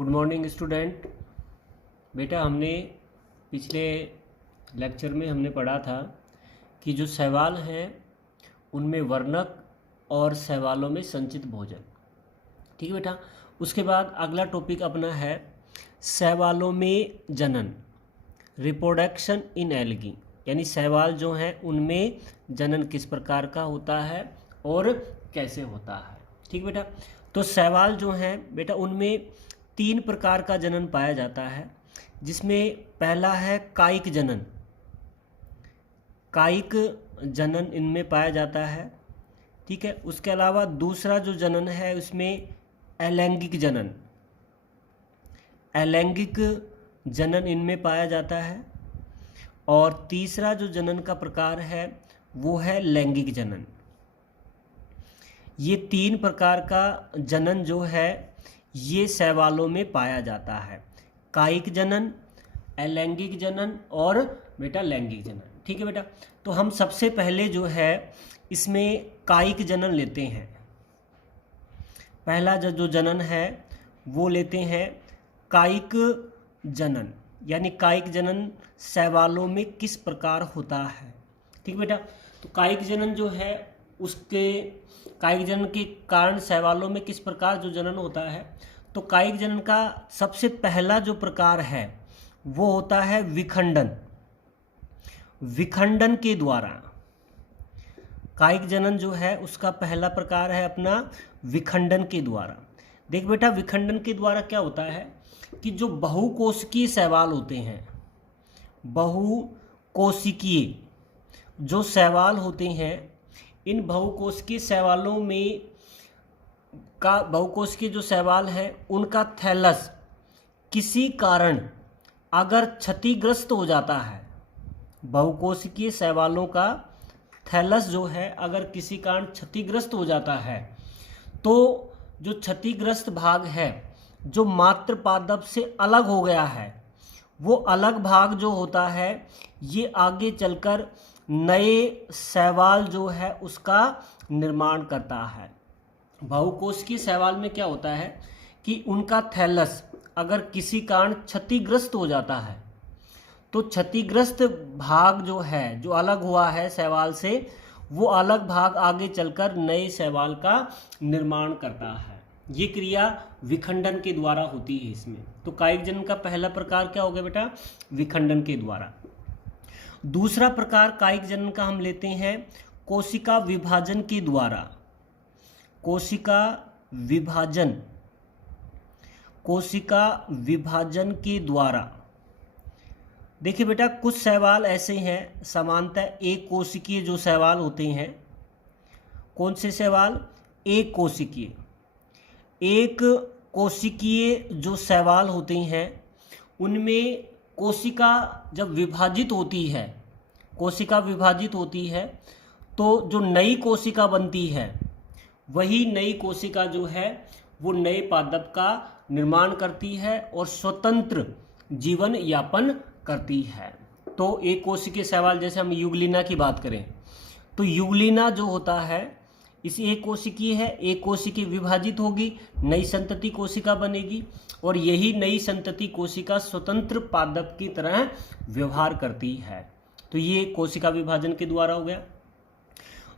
Good morning student. बेटा हमने पिछले लेक्चर में हमने पढ़ा था कि जो शैवाल हैं उनमें वर्णक और शैवालों में संचित भोजन। ठीक है बेटा। उसके बाद अगला टॉपिक अपना है शैवालों में जनन, रिप्रोडक्शन इन एल्गी, यानी शैवाल जो हैं उनमें जनन किस प्रकार का होता है और कैसे होता है। ठीक बेटा। तो शैवाल जो हैं बेटा उनमें 3 प्रकार का जनन पाया जाता है, जिसमें पहला है कायिक जनन। कायिक जनन इनमें पाया जाता है। ठीक है। उसके अलावा दूसरा जो जनन है उसमें अलैंगिक जनन, अलैंगिक जनन इनमें पाया जाता है। और तीसरा जो जनन का प्रकार है वो है लैंगिक जनन। ये 3 प्रकार का जनन जो है ये शैवालों में पाया जाता है, कायिक जनन, अलैंगिक जनन और बेटा लैंगिक जनन। ठीक है बेटा। तो हम सबसे पहले जो है इसमें कायिक जनन लेते हैं। पहला जो जनन है वो लेते हैं कायिक जनन, यानी कायिक जनन शैवालों में किस प्रकार होता है। ठीक बेटा। तो कायिक जनन जो है उसके कायिक जनन के कारण शैवालों में किस प्रकार जो जनन होता है, तो कायिक जनन का सबसे पहला जो प्रकार है वो होता है विखंडन। विखंडन के द्वारा कायिक जनन जो है उसका पहला प्रकार है अपना विखंडन के द्वारा। देख बेटा, विखंडन के द्वारा क्या होता है कि जो बहुकोशिकीय शैवाल होते हैं, बहुकोशिकीय जो शैवाल होते हैं, इन बहुकोशिकीय शैवालों में का बहुकोशिकीय जो शैवाल है उनका थैलस किसी कारण अगर क्षतिग्रस्त हो जाता है, बहुकोशिकीय शैवालों का थैलस जो है अगर किसी कारण क्षतिग्रस्त हो जाता है, तो जो क्षतिग्रस्त भाग है जो मातृ पादप से अलग हो गया है, वो अलग भाग जो होता है ये आगे चलकर नए शैवाल जो है उसका निर्माण करता है। बहुकोशिकीय शैवाल में क्या होता है कि उनका थैलस अगर किसी कारण क्षतिग्रस्त हो जाता है, तो क्षतिग्रस्त भाग जो है जो अलग हुआ है शैवाल से, वो अलग भाग आगे चलकर नए शैवाल का निर्माण करता है। ये क्रिया विखंडन के द्वारा होती है इसमें। तो कायिक जनन का पहला प्रकार क्या हो गया बेटा, विखंडन के द्वारा। दूसरा प्रकार कायिक जनन का हम लेते हैं कोशिका विभाजन के द्वारा। कोशिका विभाजन, कोशिका विभाजन के द्वारा। देखिए बेटा, कुछ शैवाल ऐसे हैं सामान्यतः एक कोशिकीय जो शैवाल होते हैं। कौन से शैवाल? एक कोशिकीय। एक कोशिकीय जो शैवाल होते हैं उनमें कोशिका जब विभाजित होती है, कोशिका विभाजित होती है तो जो नई कोशिका बनती है वही नई कोशिका जो है वो नए पादप का निर्माण करती है और स्वतंत्र जीवन यापन करती है। तो एक कोशिकीय शैवाल, जैसे हम यूग्लिना की बात करें तो यूग्लिना जो होता है इस एक कोशिकीय है, एक कोशिकीय विभाजित होगी, नई संतति कोशिका बनेगी और यही नई संतति कोशिका स्वतंत्र पादप की तरह व्यवहार करती है। तो ये कोशिका विभाजन के द्वारा हो गया।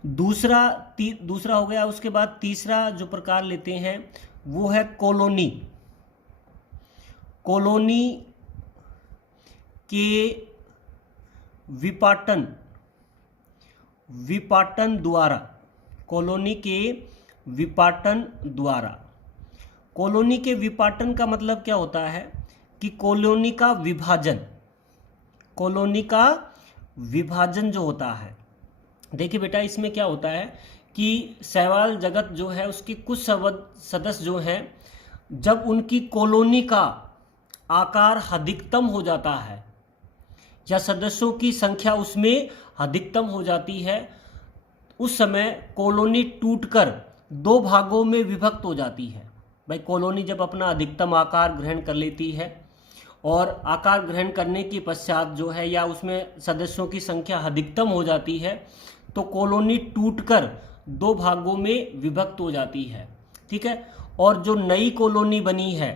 दूसरा हो गया। उसके बाद तीसरा जो प्रकार लेते हैं वो है कॉलोनी। कॉलोनी के विपाटन द्वारा, कॉलोनी के विपाटन द्वारा। कॉलोनी के विपाटन का मतलब क्या होता है कि कॉलोनी का विभाजन, कॉलोनी का विभाजन जो होता है। देखिए बेटा, इसमें क्या होता है कि शैवाल जगत जो है उसके कुछ सदस्य जो हैं, जब उनकी कॉलोनी का आकार अधिकतम हो जाता है या सदस्यों की संख्या उसमें अधिकतम हो जाती है, उस समय कॉलोनी टूटकर 2 भागों में विभक्त हो जाती है। भाई, कॉलोनी जब अपना अधिकतम आकार ग्रहण कर लेती है और आकार ग्रहण करने के पश्चात जो है या उसमें सदस्यों की संख्या अधिकतम हो जाती है, तो कॉलोनी टूटकर 2 भागों में विभक्त हो जाती है। ठीक है। और जो नई कॉलोनी बनी है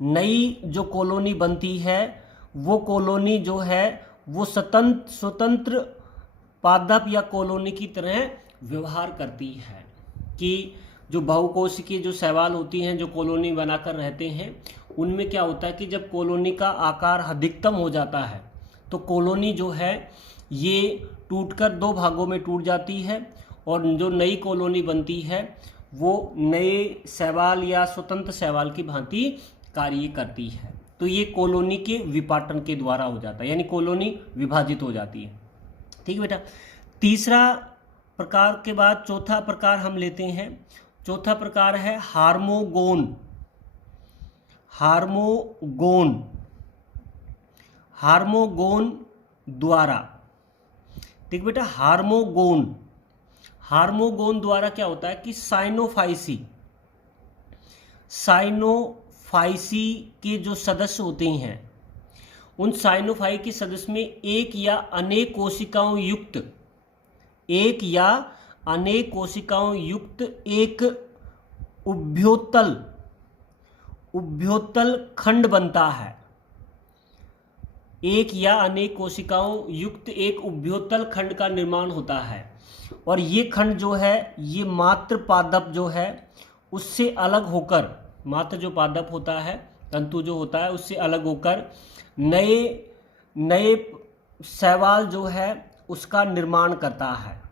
नई जो कॉलोनी बनती है वो कॉलोनी जो है वो स्वतंत्र पादप या कॉलोनी की तरह व्यवहार करती है। कि जो बहुकोशिकीय जो शैवाल होती हैं, जो कॉलोनी बनाकर रहते हैं, उनमें क्या होता है कि जब कॉलोनी का आकार अधिकतम हो जाता है तो कॉलोनी जो है ये टूटकर दो भागों में टूट जाती है और जो नई कॉलोनी बनती है वो नए शैवाल या स्वतंत्र शैवाल की भांति कार्य करती है। तो ये कॉलोनी के विपाटन के द्वारा हो जाता है, यानी कॉलोनी विभाजित हो जाती है। ठीक है बेटा। तीसरा प्रकार के बाद चौथा प्रकार हम लेते हैं। चौथा प्रकार है हार्मोगोन। हार्मोगोन, हार्मोगोन द्वारा। ठीक बेटा। हार्मोगोन, हार्मोगोन द्वारा क्या होता है कि साइनोफाइसी के जो सदस्य होते हैं, उन साइनोफाई के सदस्य में एक या अनेक कोशिकाओं युक्त एक उभ्योत्तल खंड बनता है। एक या अनेक कोशिकाओं युक्त एक उभ्योत्तल खंड का निर्माण होता है और ये खंड जो है ये मात्र पादप जो है उससे अलग होकर, मात्र जो पादप होता है, तंतु जो होता है, उससे अलग होकर नए शैवाल जो है उसका निर्माण करता है।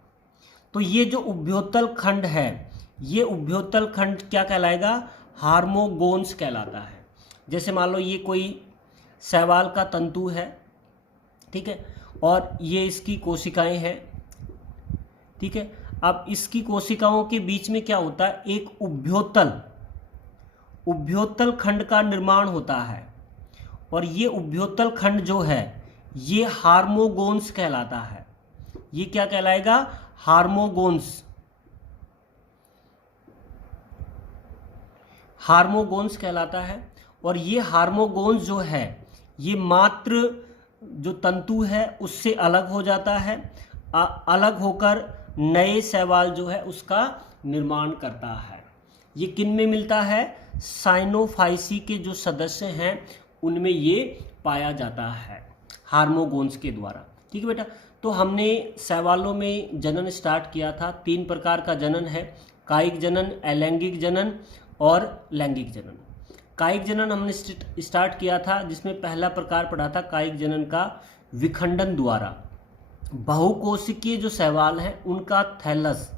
तो ये जो उभ्योत्तल खंड है, ये उभ्योत्तल खंड क्या कहलाएगा? हार्मोगोन्स कहलाता है। जैसे मान लो ये कोई शैवाल का तंतु है, ठीक है, और ये इसकी कोशिकाएं हैं, ठीक है। अब इसकी कोशिकाओं के बीच में क्या होता है? एक उभ्योत्तल खंड का निर्माण होता है और ये उभ्योत्तल खंड जो है ये हार्मोगोन्स कहलाता है। ये क्या कहलाएगा? हार्मोगोन्स, हार्मोगोन्स कहलाता है। और ये हार्मोगोन्स जो है ये मात्र जो तंतु है उससे अलग हो जाता है, अलग होकर नए शैवाल जो है उसका निर्माण करता है। ये किन में मिलता है? साइनोफाइसी के जो सदस्य हैं उनमें ये पाया जाता है, हार्मोगोन्स के द्वारा। ठीक है बेटा। तो हमने शैवालों में जनन स्टार्ट किया था। 3 प्रकार का जनन है, कायिक जनन, अलैंगिक जनन और लैंगिक जनन। कायिक जनन हमने स्टार्ट किया था, जिसमें पहला प्रकार पढ़ा था कायिक जनन का विखंडन द्वारा। बहुकोशिकीय जो शैवाल हैं उनका थैलस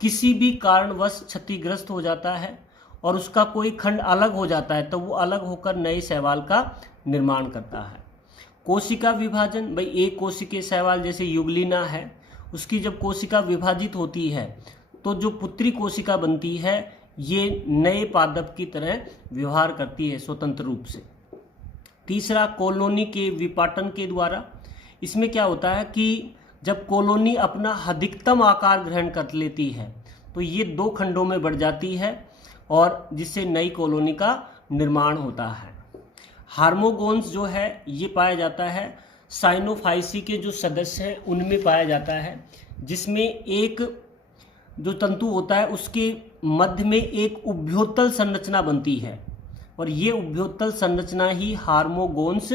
किसी भी कारणवश क्षतिग्रस्त हो जाता है और उसका कोई खंड अलग हो जाता है तो वो अलग होकर नए शैवाल का निर्माण करता है। कोशिका विभाजन, भाई एक कोशिकीय शैवाल जैसे युगलिना है, उसकी जब कोशिका विभाजित होती है तो जो पुत्री कोशिका बनती है ये नए पादप की तरह व्यवहार करती है स्वतंत्र रूप से। तीसरा कॉलोनी के विपाटन के द्वारा। इसमें क्या होता है कि जब कॉलोनी अपना अधिकतम आकार ग्रहण कर लेती है तो ये 2 खंडों में बढ़ जाती है और जिससे नई कॉलोनी का निर्माण होता है। हार्मोगोन्स जो है ये पाया जाता है साइनोफाइसी के जो सदस्य हैं उनमें पाया जाता है, जिसमें एक जो तंतु होता है उसके मध्य में एक उभ्योत्तल संरचना बनती है और ये उभ्योत्तल संरचना ही हार्मोगोन्स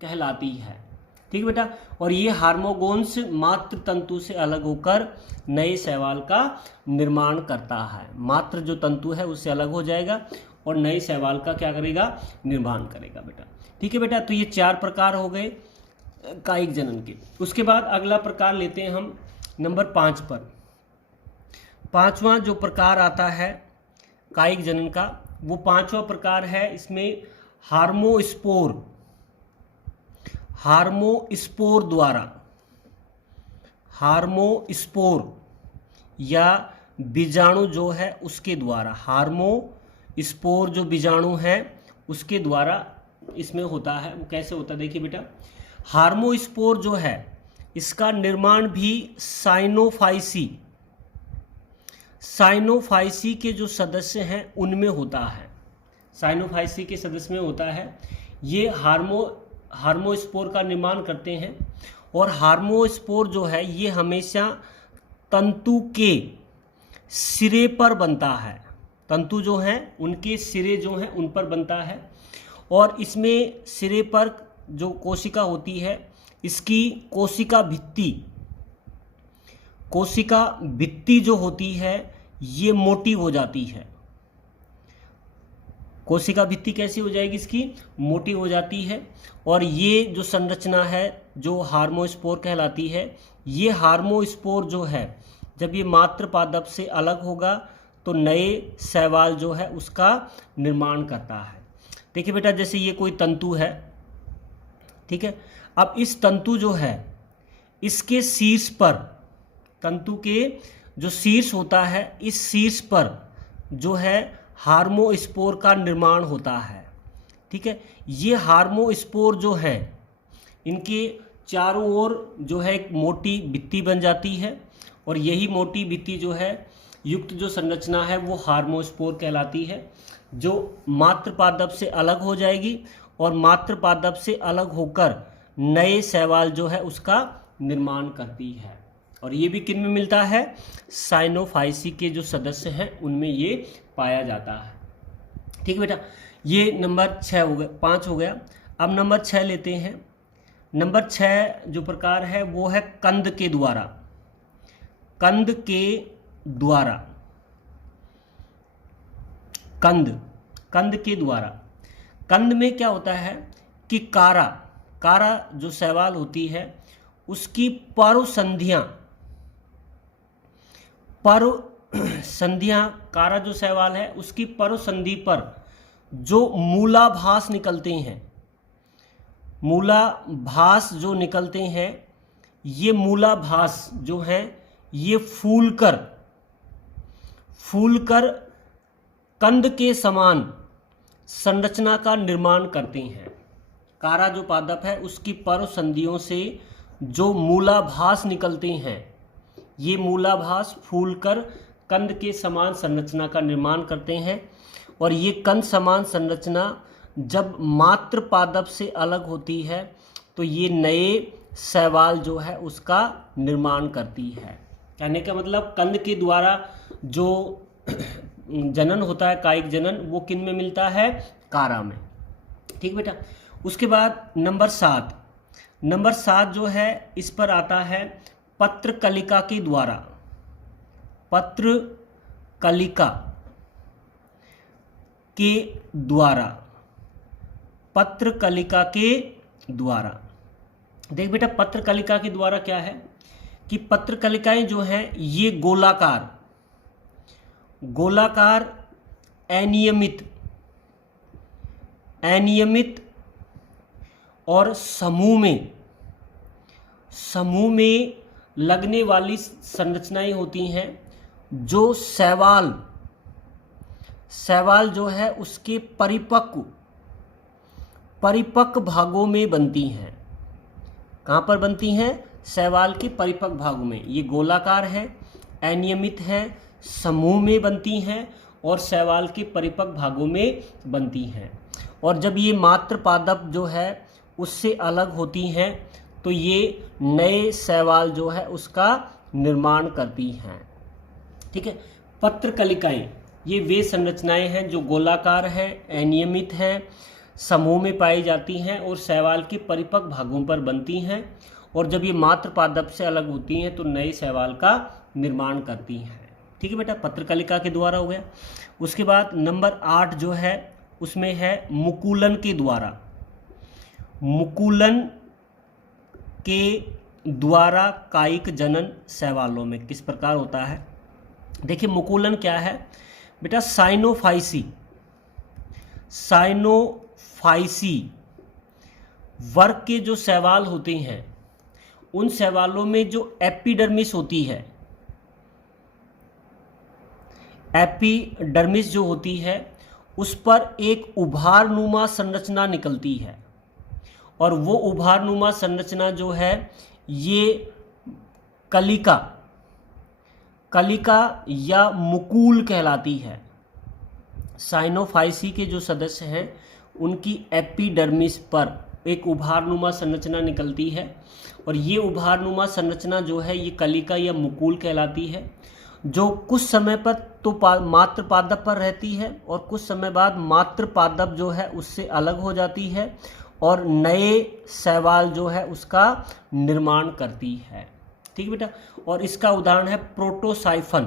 कहलाती है। ठीक है बेटा। और ये हार्मोगोन्स मात्र तंतु से अलग होकर नए शैवाल का निर्माण करता है। मात्र जो तंतु है उससे अलग हो जाएगा और नए शैवाल का क्या करेगा? निर्माण करेगा बेटा। ठीक है बेटा। तो ये 4 प्रकार हो गए कायिक जनन के। उसके बाद अगला प्रकार लेते हैं हम नंबर 5 पर। 5वां जो प्रकार आता है कायिक जनन का, वो 5वां प्रकार है, इसमें हार्मोस्पोर द्वारा, हार्मोस्पोर या बीजाणु जो है उसके द्वारा, हार्मोस्पोर जो बीजाणु है उसके द्वारा इसमें होता है। वो कैसे होता है देखिए बेटा। हार्मोस्पोर जो है इसका निर्माण भी साइनोफाइसी के जो सदस्य हैं उनमें होता है। साइनोफाइसी के सदस्य में होता है। ये हार्मोस्पोर का निर्माण करते हैं और हार्मोस्पोर जो है ये हमेशा तंतु के सिरे पर बनता है। तंतु जो हैं उनके सिरे जो हैं उन पर बनता है और इसमें सिरे पर जो कोशिका होती है, इसकी कोशिका भित्ति जो होती है ये मोटी हो जाती है। कोशिका भित्ति कैसी हो जाएगी, इसकी मोटी हो जाती है। और ये जो संरचना है जो हार्मोस्पोर कहलाती है, ये हार्मोस्पोर जो है जब ये मात्र पादप से अलग होगा तो नए शैवाल जो है उसका निर्माण करता है। देखिए बेटा, जैसे ये कोई तंतु है, ठीक है। अब इस तंतु जो है इसके शीर्ष पर, तंतु के जो शीर्ष होता है, इस शीर्ष पर जो है हार्मोस्पोर का निर्माण होता है, ठीक है। ये हार्मोस्पोर जो है इनके चारों ओर जो है एक मोटी भित्ति बन जाती है और यही मोटी भित्ति जो है युक्त जो संरचना है वो हार्मोस्पोर कहलाती है, जो मात्र पादप से अलग हो जाएगी और मात्र पादप से अलग होकर नए शैवाल जो है उसका निर्माण करती है। और ये भी किन में मिलता है, साइनोफाइसी के जो सदस्य हैं उनमें ये पाया जाता है। ठीक है बेटा, ये नंबर 6 हो गया, 5 हो गया। अब नंबर 6 लेते हैं। नंबर 6 जो प्रकार है वो है कंद के द्वारा। कंद के द्वारा, कंद के द्वारा। कंद में क्या होता है कि कारा जो शैवाल होती है उसकी पर्व संधियां, कारा जो शैवाल है उसकी पर्व संधि पर जो मूलाभास निकलते हैं, मूलाभास जो निकलते हैं, ये मूलाभास जो है ये फूलकर कंद के समान संरचना का निर्माण करते हैं। कारा जो पादप है उसकी पर्व संधियों से जो मूलाभास निकलते हैं, ये मूलाभास फूलकर कंद के समान संरचना का निर्माण करते हैं। और ये कंद समान संरचना जब मात्र पादप से अलग होती है तो ये नए शैवाल जो है उसका निर्माण करती है। कहने का मतलब कंद के द्वारा जो जनन होता है, कायिक जनन, वो किन में मिलता है, कारा में। ठीक बेटा। उसके बाद नंबर 7 जो है इस पर आता है पत्र कलिका के द्वारा। पत्र कलिका के द्वारा। देख बेटा, पत्र कलिका के द्वारा क्या है कि पत्र कलिकाएं जो हैं ये गोलाकार अनियमित और समूह में लगने वाली संरचनाएं होती हैं, जो शैवाल जो है उसके परिपक्व भागों में बनती हैं। कहाँ पर बनती हैं, शैवाल के परिपक्व भागों में। ये गोलाकार है, अनियमित है, समूह में बनती हैं और शैवाल के परिपक्व भागों में बनती हैं। और जब ये मात्र पादप जो है उससे अलग होती हैं तो ये नए शैवाल जो है उसका निर्माण करती हैं। ठीक है। पत्र कलिकाएं ये वे संरचनाएं हैं जो गोलाकार हैं, अनियमित हैं, समूह में पाई जाती हैं और शैवाल के परिपक्व भागों पर बनती हैं। और जब ये मात्र पादप से अलग होती हैं तो नए शैवाल का निर्माण करती हैं। ठीक है बेटा, पत्र कलिका के द्वारा हो गया। उसके बाद नंबर 8 जो है उसमें है मुकुलन के द्वारा। मुकुलन के द्वारा कायिक जनन शैवालों में किस प्रकार होता है। देखिए, मुकुलन क्या है बेटा, साइनोफाइसी वर्ग के जो शैवाल होते हैं उन शैवालों में जो एपिडर्मिस होती है, एपिडर्मिस जो होती है उस पर एक उभारनुमा संरचना निकलती है। और वो उभारनुमा संरचना जो है ये कलिका या मुकुल कहलाती है। साइनोफाइसी के जो सदस्य हैं उनकी एपिडर्मिस पर एक उभारनुमा संरचना निकलती है और ये उभारनुमा संरचना जो है ये कलिका या मुकुल कहलाती है। जो कुछ समय पर तो मात्र पादप पर रहती है और कुछ समय बाद मात्र पादप जो है उससे अलग हो जाती है और नए शैवाल जो है उसका निर्माण करती है। ठीक बेटा, और इसका उदाहरण है प्रोटोसाइफन।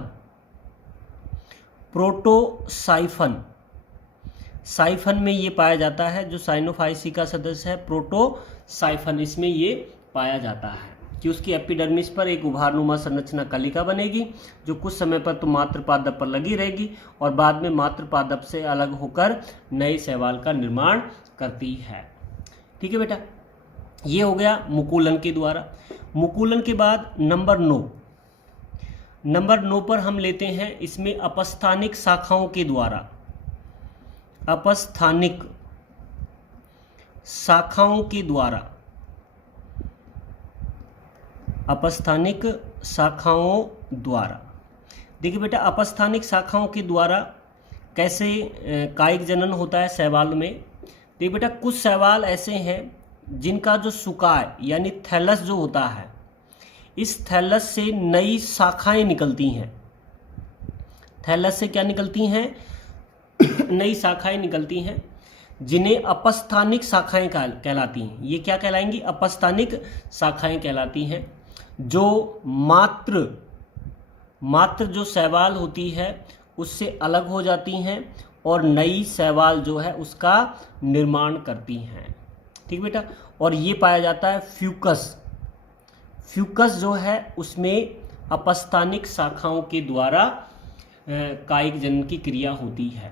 प्रोटोसाइफन, साइफन में ये पाया जाता है, जो साइनोफाइसी का सदस्य है प्रोटोसाइफन, इसमें ये पाया जाता है कि उसकी एपिडर्मिस पर एक उभारनुमा संरचना कलिका बनेगी जो कुछ समय पर तो मात्र पादप पर लगी रहेगी और बाद में मात्र पादप से अलग होकर नए शैवाल का निर्माण करती है। ठीक है बेटा, ये हो गया मुकुलन के द्वारा। मुकुलन के बाद नंबर 9 पर हम लेते हैं इसमें अपस्थानिक शाखाओं के द्वारा। अपस्थानिक शाखाओं के द्वारा, अपस्थानिक शाखाओं द्वारा। देखिए बेटा, अपस्थानिक शाखाओं के द्वारा कैसे कायिक जनन होता है शैवाल में। देखिए बेटा, कुछ शैवाल ऐसे हैं जिनका जो सुकाय यानी थैलस जो होता है, इस थैलस से नई शाखाएं निकलती हैं। थैलस से क्या निकलती हैं? नई शाखाएं निकलती हैं जिन्हें अपस्थानिक शाखाएं कहलाती हैं। ये क्या कहलाएंगी? अपस्थानिक शाखाएं कहलाती हैं, जो मात्र जो शैवाल होती है उससे अलग हो जाती हैं और नई शैवाल जो है उसका निर्माण करती हैं। ठीक बेटा, और ये पाया जाता है फ्यूकस। फ्यूकस जो है उसमें अपस्थानिक शाखाओं के द्वारा कायिक जनन की क्रिया होती है।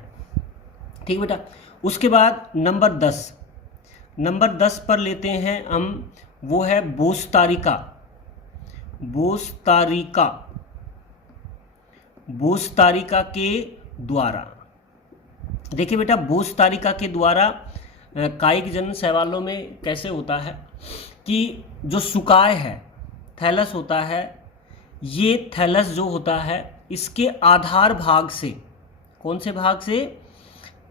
ठीक बेटा, उसके बाद नंबर 10 पर लेते हैं हम, वो है बोस्तारिका। बोस्तारिका के द्वारा। देखिए बेटा, बोस्तारिका के द्वारा कायिक जनन शैवालों में कैसे होता है कि जो सुकाय है, थैलस होता है, ये थैलस जो होता है इसके आधार भाग से, कौन से भाग से?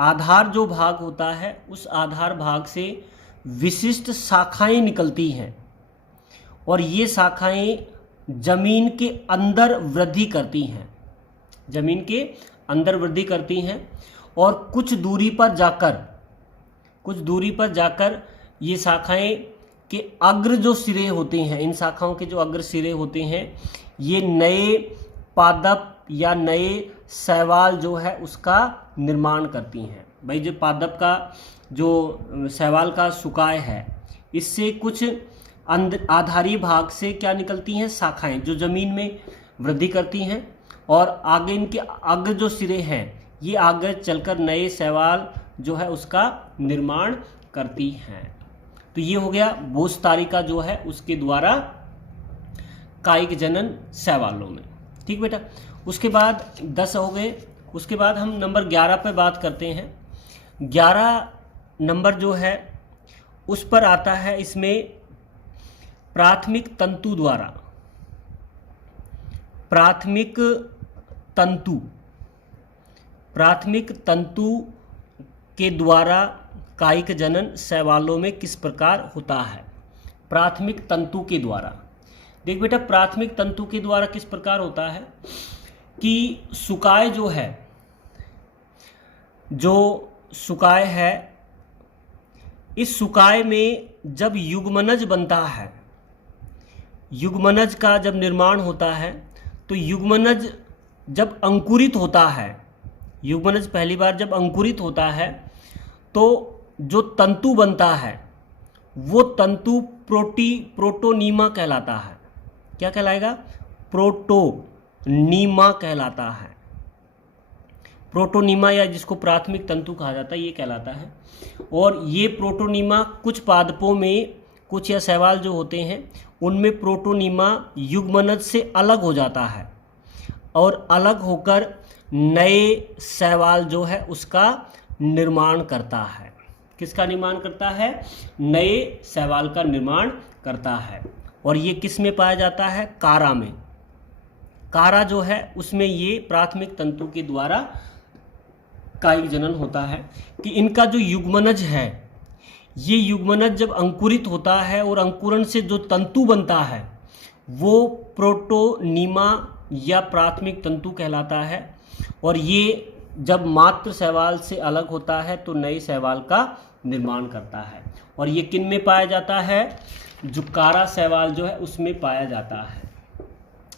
आधार जो भाग होता है उस आधार भाग से विशिष्ट शाखाएं निकलती हैं और ये शाखाएं जमीन के अंदर वृद्धि करती हैं, जमीन के अंदर वृद्धि करती हैं और कुछ दूरी पर जाकर ये शाखाएं के अग्र जो सिरे होते हैं, इन शाखाओं के जो अग्र सिरे होते हैं, ये नए पादप या नए शैवाल जो है उसका निर्माण करती हैं। भाई, जो पादप का जो शैवाल का सुकाय है, इससे कुछ आधारी भाग से क्या निकलती हैं? शाखाएं, जो जमीन में वृद्धि करती हैं और आगे इनके अग्र जो सिरे हैं ये आगे चलकर नए शैवाल जो है उसका निर्माण करती हैं। तो ये हो गया बोस्तारिका जो है उसके द्वारा कायिक जनन शैवालों में। ठीक बेटा, उसके बाद 10 हो गए। उसके बाद हम नंबर 11 पर बात करते हैं। 11 नंबर जो है उस पर आता है इसमें प्राथमिक तंतु द्वारा। प्राथमिक तंतु के द्वारा कायिक जनन शैवालों में किस प्रकार होता है? प्राथमिक तंतु के द्वारा। देख बेटा, प्राथमिक तंतु के द्वारा किस प्रकार होता है कि सुकाय जो है, इस सुकाय में जब युग्मनज बनता है, युग्मनज का जब निर्माण होता है, तो युग्मनज जब अंकुरित होता है, युग्मनज पहली बार जब अंकुरित होता है तो जो तंतु बनता है वो तंतु प्रोटोनीमा कहलाता है। क्या कहलाएगा? प्रोटोनीमा कहलाता है। प्रोटोनीमा, या जिसको प्राथमिक तंतु कहा जाता है, ये कहलाता है। और ये प्रोटोनीमा कुछ पादपों में, कुछ या शैवाल जो होते हैं उनमें प्रोटोनीमा युग्मनज से अलग हो जाता है और अलग होकर नए शैवाल जो है उसका निर्माण करता है। किसका निर्माण करता है? नए शैवाल का निर्माण करता है। और ये किस में पाया जाता है? कारा में। कारा जो है उसमें ये प्राथमिक तंतु के द्वारा कायिक जनन होता है कि इनका जो युग्मनज है, ये युग्मनज जब अंकुरित होता है और अंकुरण से जो तंतु बनता है वो प्रोटोनीमा या प्राथमिक तंतु कहलाता है। और ये जब मात्र शैवाल से अलग होता है तो नए शैवाल का निर्माण करता है। और ये किन में पाया जाता है? जो कारा शैवाल जो है उसमें पाया जाता है।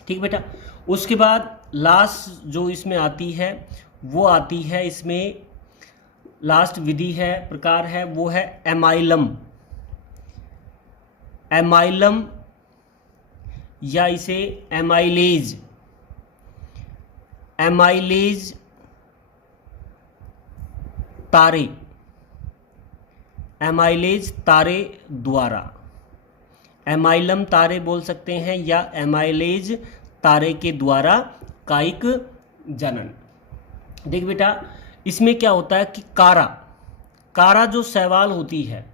ठीक बेटा। उसके बाद लास्ट जो इसमें आती है वो आती है, इसमें लास्ट विधि है, प्रकार है, वो है एमाइलम। एमाइलम या इसे एमाइलेज, एमाइलेज तारे, एमाइलेज तारे द्वारा, एमाइलम तारे बोल सकते हैं या एमाइलेज तारे के द्वारा कायिक जनन। देख बेटा, इसमें क्या होता है कि कारा जो शैवाल होती है,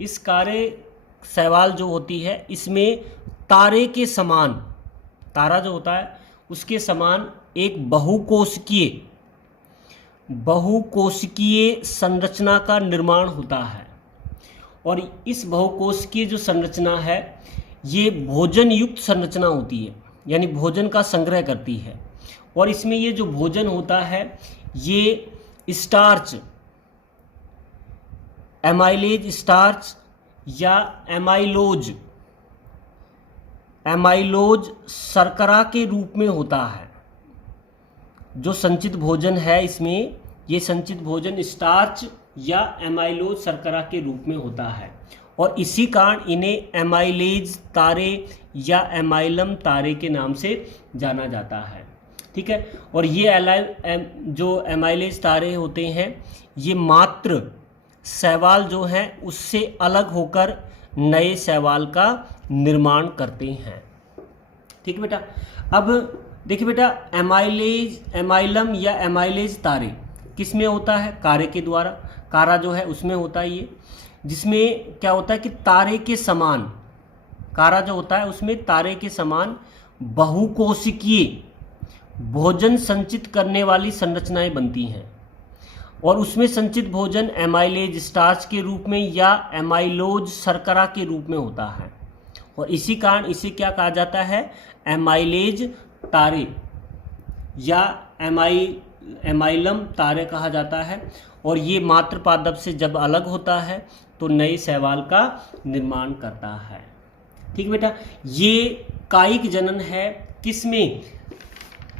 इस कारे शैवाल जो होती है इसमें तारे के समान, तारा जो होता है उसके समान एक बहुकोशिकीय संरचना का निर्माण होता है। और इस बहुकोशिकीय जो संरचना है ये भोजन युक्त संरचना होती है, यानी भोजन का संग्रह करती है। और इसमें ये जो भोजन होता है ये स्टार्च, एमाइलेज स्टार्च या एमाइलोज शर्करा के रूप में होता है। जो संचित भोजन है इसमें, ये संचित भोजन स्टार्च या एमाइलोज शर्करा के रूप में होता है। और इसी कारण इन्हें एमाइलेज तारे या एमाइलम तारे के नाम से जाना जाता है। ठीक है। और ये जो एमाइलेज तारे होते हैं ये मात्र शैवाल जो है उससे अलग होकर नए शैवाल का निर्माण करते हैं। ठीक है बेटा। अब देखिए बेटा, एमाइलम या एमाइलेज तारे किस में होता है? कारे के द्वारा, कारा जो है उसमें होता है ये, जिसमें क्या होता है कि तारे के समान, कारा जो होता है उसमें तारे के समान बहुकोशिकीय भोजन संचित करने वाली संरचनाएं बनती हैं। और उसमें संचित भोजन एमाइलेज स्टार्च के रूप में या एमाइलोज शर्करा के रूप में होता है। और इसी कारण इसे क्या कहा जाता है? एमाइलेज तारे या एमाइलम तारे कहा जाता है। और ये मात्र पादप से जब अलग होता है तो नए शैवाल का निर्माण करता है। ठीक बेटा। ये कायिक जनन है, किसमें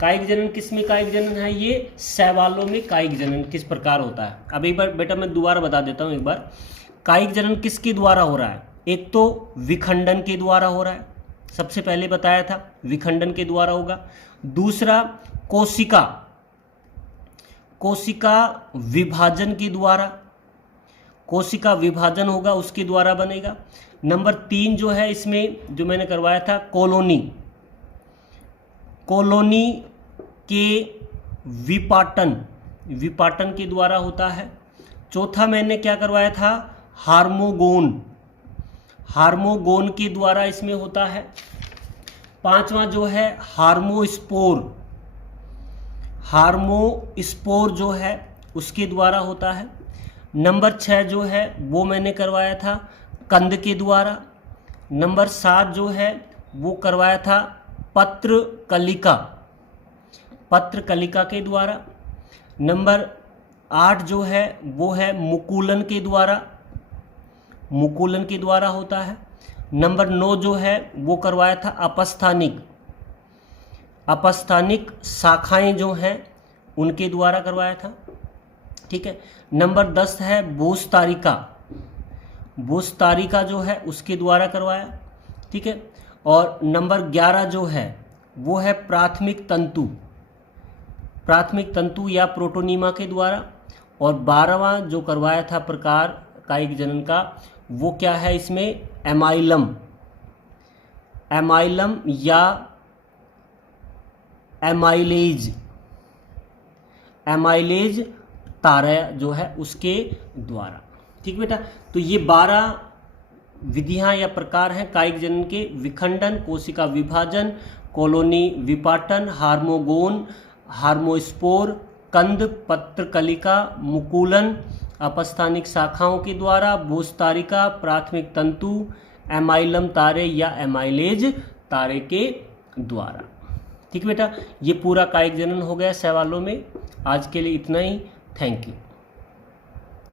कायिक जनन, किसमें कायिक जनन है? ये शैवालों में कायिक जनन किस प्रकार होता है। अब एक बार बेटा मैं दोबारा बता देता हूँ एक बार। कायिक जनन किसके द्वारा हो रहा है? एक तो विखंडन के द्वारा हो रहा है, सबसे पहले बताया था विखंडन के द्वारा होगा। दूसरा कोशिका विभाजन के द्वारा, कोशिका विभाजन होगा उसके द्वारा बनेगा। नंबर 3 जो है इसमें जो मैंने करवाया था कॉलोनी के विपाटन के द्वारा होता है। चौथा मैंने क्या करवाया था? हार्मोगोन के द्वारा इसमें होता है। 5वां जो है हार्मोस्पोर जो है उसके द्वारा होता है। नंबर 6 जो है वो मैंने करवाया था कंद के द्वारा। नंबर 7 जो है वो करवाया था पत्रकलिका के द्वारा। नंबर 8 जो है वो है मुकुलन के द्वारा होता है। नंबर 9 जो है वो करवाया था अपस्थानिक शाखाएं जो हैं उनके द्वारा करवाया था। ठीक है। नंबर 10 है बोस्तारिका जो है उसके द्वारा करवाया। ठीक है। और नंबर 11 जो है वो है प्राथमिक तंतु या प्रोटोनीमा के द्वारा। और 12वां जो करवाया था प्रकार कायिक जनन का वो क्या है? इसमें एमाइलम या एमाइलेज तारा जो है उसके द्वारा। ठीक बेटा। तो ये 12 विधियां या प्रकार हैं कायिक जनन के: विखंडन, कोशिका विभाजन, कॉलोनी विपाटन, हार्मोगोन, हार्मोस्पोर, कंद, पत्रकलिका, मुकुलन, अपस्थानिक शाखाओं के द्वारा, बोस्तारिका, प्राथमिक तंतु, एमाइलम तारे या एमाइलेज तारे के द्वारा। ठीक है बेटा, ये पूरा कायिक जनन हो गया सवालों में। आज के लिए इतना ही। Thank you.